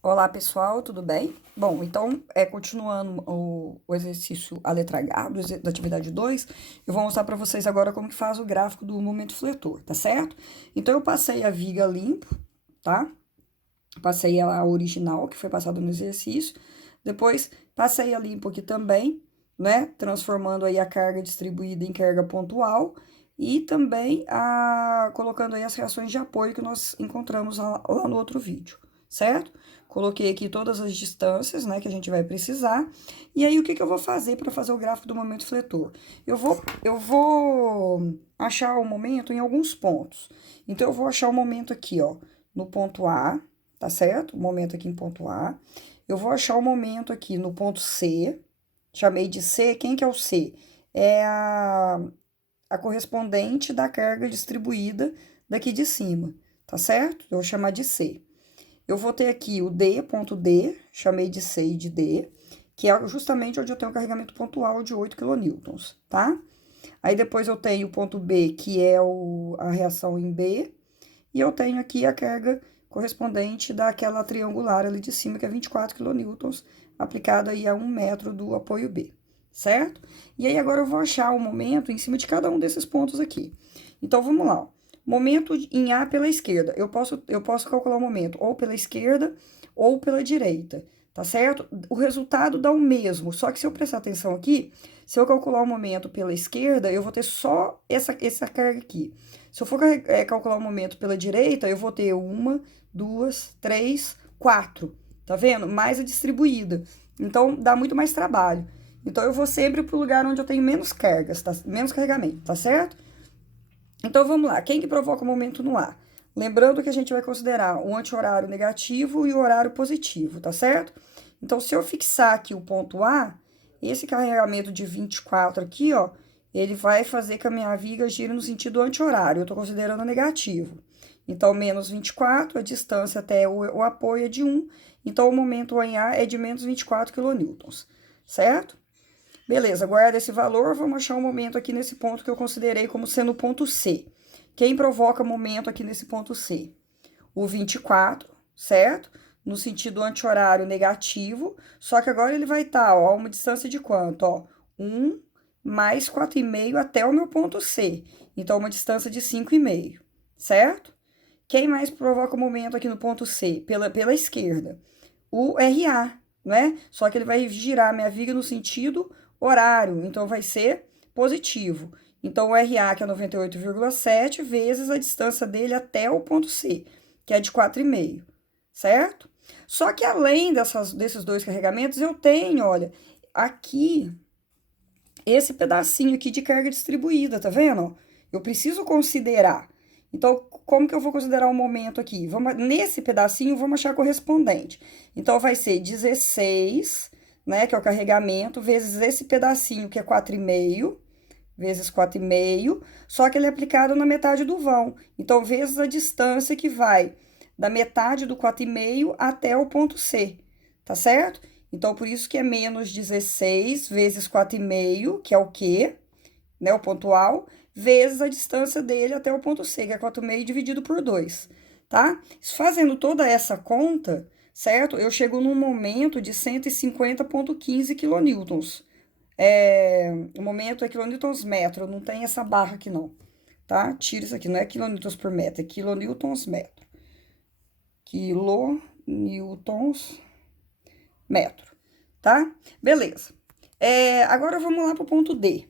Olá, pessoal, tudo bem? Bom, então, continuando o exercício a letra H da atividade 2, eu vou mostrar para vocês agora como que faz o gráfico do momento fletor, tá certo? Então, eu passei a viga limpo, tá? Passei a original, que foi passada no exercício. Depois, passei a limpo aqui também, né? Transformando aí a carga distribuída em carga pontual. E também colocando aí as reações de apoio que nós encontramos lá no outro vídeo, certo? Coloquei aqui todas as distâncias, né, que a gente vai precisar. E aí, o que que eu vou fazer para fazer o gráfico do momento fletor? Eu vou achar o momento em alguns pontos. Então, eu vou achar o momento aqui, ó, no ponto A, tá certo? O momento aqui em ponto A. Eu vou achar o momento aqui no ponto C. Chamei de C. Quem que é o C? É a correspondente da carga distribuída daqui de cima, tá certo? Eu vou chamar de C. Eu vou ter aqui o D, ponto D, chamei de C e de D, que é justamente onde eu tenho o carregamento pontual de 8 kN, tá? Aí depois eu tenho o ponto B, que é a reação em B, e eu tenho aqui a carga correspondente daquela triangular ali de cima, que é 24 kN, aplicada aí a 1 metro do apoio B, certo? E aí agora eu vou achar o momento em cima de cada um desses pontos aqui. Então, vamos lá, ó. Momento em A pela esquerda. Eu posso calcular o momento ou pela esquerda ou pela direita, tá certo? O resultado dá o mesmo, só que se eu prestar atenção aqui, se eu calcular o momento pela esquerda, eu vou ter só essa carga aqui. Se eu for calcular o momento pela direita, eu vou ter uma, duas, três, quatro. Tá vendo? Mais a distribuída. Então, dá muito mais trabalho. Então, eu vou sempre para o lugar onde eu tenho menos cargas, tá? Menos carregamento, tá certo? Então, vamos lá. Quem que provoca o momento no ar? Lembrando que a gente vai considerar o anti-horário negativo e o horário positivo, tá certo? Então, se eu fixar aqui o ponto A, esse carregamento de 24 aqui, ó, ele vai fazer que a minha viga gire no sentido anti-horário. Eu tô considerando negativo. Então, menos 24, a distância até o apoio é de 1. Então, o momento em A é de menos 24 kN, certo? Beleza, guarda esse valor, vamos achar um momento aqui nesse ponto que eu considerei como sendo o ponto C. Quem provoca momento aqui nesse ponto C? O 24, certo? No sentido anti-horário negativo, só que agora ele vai estar, ó, a uma distância de quanto? Ó, 1 mais 4,5 até o meu ponto C. Então, uma distância de 5,5, certo? Quem mais provoca momento aqui no ponto C? Pela esquerda. O RA, né? Só que ele vai girar minha viga no sentido horário, então vai ser positivo. Então, o RA, que é 98,7, vezes a distância dele até o ponto C, que é de 4,5, certo? Só que além desses dois carregamentos, eu tenho, olha, aqui, esse pedacinho aqui de carga distribuída, tá vendo? Eu preciso considerar. Então, como que eu vou considerar o momento aqui? Nesse pedacinho, vamos achar correspondente. Então, vai ser 16, né, que é o carregamento, vezes esse pedacinho, que é 4,5, vezes 4,5, só que ele é aplicado na metade do vão. Então, vezes a distância que vai da metade do 4,5 até o ponto C, tá certo? Então, por isso que é menos 16 vezes 4,5, que é o quê? Né, o pontual, vezes a distância dele até o ponto C, que é 4,5 dividido por 2, tá? Fazendo toda essa conta, certo? Eu chego num momento de 150,15 quilonewtons. O momento é quilonewtons metro, não tem essa barra aqui não, tá? Tira isso aqui, não é quilonewtons por metro, é quilonewtons metro. Quilonewtons metro, tá? Beleza. Agora vamos lá para o ponto D.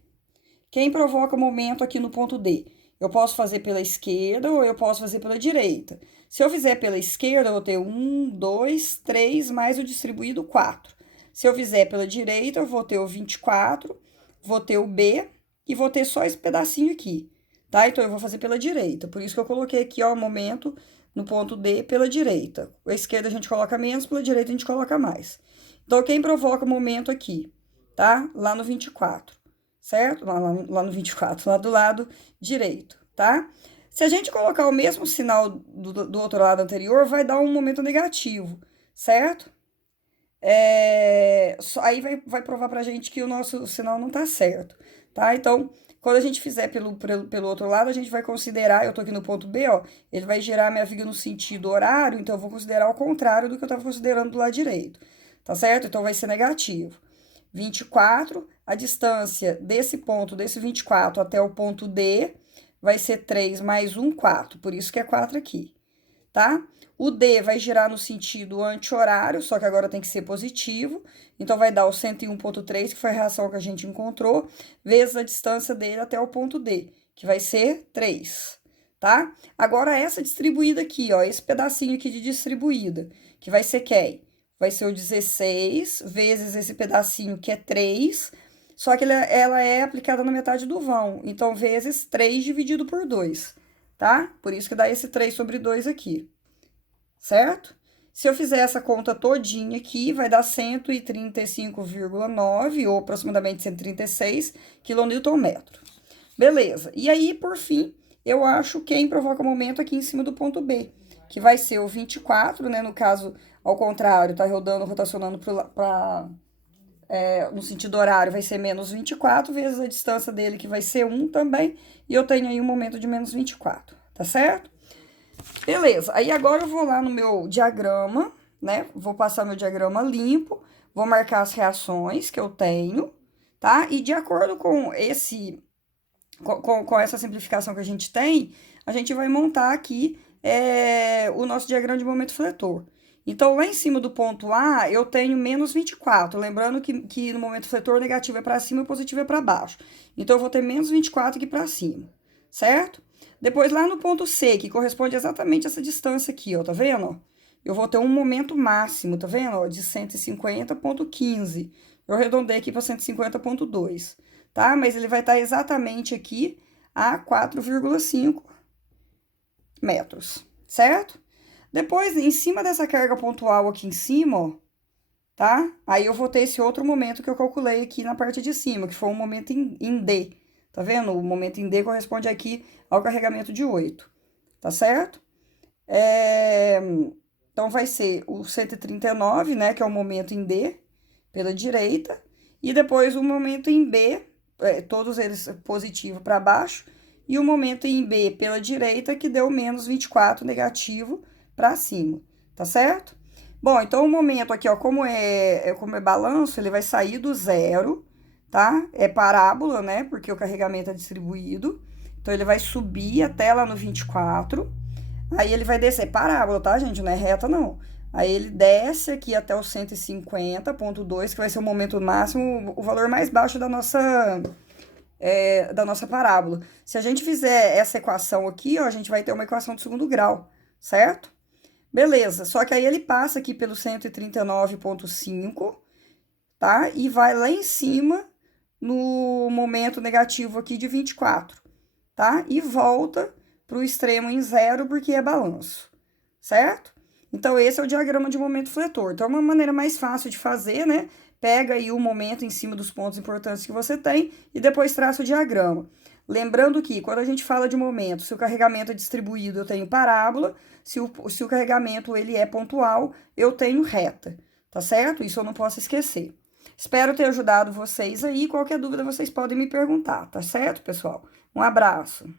Quem provoca o momento aqui no ponto D? Eu posso fazer pela esquerda ou eu posso fazer pela direita. Se eu fizer pela esquerda, eu vou ter 1, 2, 3, mais o distribuído 4. Se eu fizer pela direita, eu vou ter o 24, vou ter o B e vou ter só esse pedacinho aqui, tá? Então, eu vou fazer pela direita. Por isso que eu coloquei aqui, ó, o momento no ponto D pela direita. A esquerda a gente coloca menos, pela direita a gente coloca mais. Então, quem provoca o momento aqui, tá? Lá no 24, certo? Lá no 24, lá do lado direito, tá? Se a gente colocar o mesmo sinal do outro lado anterior, vai dar um momento negativo, certo? Aí vai provar pra gente que o nosso sinal não tá certo, tá? Então, Quando a gente fizer pelo outro lado, a gente vai considerar, eu tô aqui no ponto B, ó, ele vai girar minha viga no sentido horário, então eu vou considerar o contrário do que eu tava considerando do lado direito, tá certo? Então vai ser negativo. 24, a distância desse ponto, desse 24 até o ponto D, vai ser 3 mais 1, 4, por isso que é 4 aqui, tá? O D vai girar no sentido anti-horário, só que agora tem que ser positivo. Então, vai dar o 101,3, que foi a reação que a gente encontrou, vezes a distância dele até o ponto D, que vai ser 3, tá? Agora, essa distribuída aqui, ó, esse pedacinho aqui de distribuída, que vai ser quem? Vai ser o 16 vezes esse pedacinho que é 3, só que ela é aplicada na metade do vão. Então, vezes 3 dividido por 2, tá? Por isso que dá esse 3 sobre 2 aqui, certo? Se eu fizer essa conta todinha aqui, vai dar 135,9, ou aproximadamente 136 kNm. Beleza. E aí, por fim, eu acho quem provoca momento aqui em cima do ponto B, que vai ser o 24, né? No caso, ao contrário, tá rodando, rotacionando no sentido horário, vai ser menos 24, vezes a distância dele, que vai ser 1 também, e eu tenho aí um momento de menos 24, tá certo? Beleza, aí agora eu vou lá no meu diagrama, né? Vou passar meu diagrama limpo, vou marcar as reações que eu tenho, tá? E de acordo com com essa simplificação que a gente tem, a gente vai montar aqui o nosso diagrama de momento fletor. Então, lá em cima do ponto A, eu tenho menos 24. Lembrando que no momento fletor, negativo é para cima e positivo é para baixo. Então, eu vou ter menos 24 aqui para cima, certo? Depois, lá no ponto C, que corresponde exatamente a essa distância aqui, ó, tá vendo? Eu vou ter um momento máximo, tá vendo? Ó, de 150,15. Eu arredondei aqui para 150,2, tá? Mas ele vai estar exatamente aqui a 4,5 metros, certo? Depois, em cima dessa carga pontual aqui em cima, ó, tá? Aí eu vou ter esse outro momento que eu calculei aqui na parte de cima, que foi um momento em D. Tá vendo? O momento em D corresponde aqui ao carregamento de 8, tá certo? Então, vai ser o 139, né, que é o momento em D, pela direita, e depois o momento em B, todos eles positivo para baixo, e o momento em B pela direita, que deu menos 24 negativo para cima, tá certo? Bom, então o momento aqui, ó, como é balanço, ele vai sair do zero, tá? É parábola, né? Porque o carregamento é distribuído. Então, ele vai subir até lá no 24. Aí, ele vai descer. Parábola, tá, gente? Não é reta, não. Aí, ele desce aqui até o 150,2, que vai ser o momento máximo, o valor mais baixo da nossa parábola. Se a gente fizer essa equação aqui, ó, a gente vai ter uma equação de segundo grau, certo? Beleza, só que aí ele passa aqui pelo 139,5, tá? E vai lá em cima no momento negativo aqui de 24, tá? E volta para o extremo em zero, porque é balanço, certo? Então, esse é o diagrama de momento fletor. Então, é uma maneira mais fácil de fazer, né? Pega aí o momento em cima dos pontos importantes que você tem e depois traça o diagrama. Lembrando que, quando a gente fala de momento, se o carregamento é distribuído, eu tenho parábola. Se o carregamento ele é pontual, eu tenho reta, tá certo? Isso eu não posso esquecer. Espero ter ajudado vocês aí. Qualquer dúvida, vocês podem me perguntar, tá certo, pessoal? Um abraço.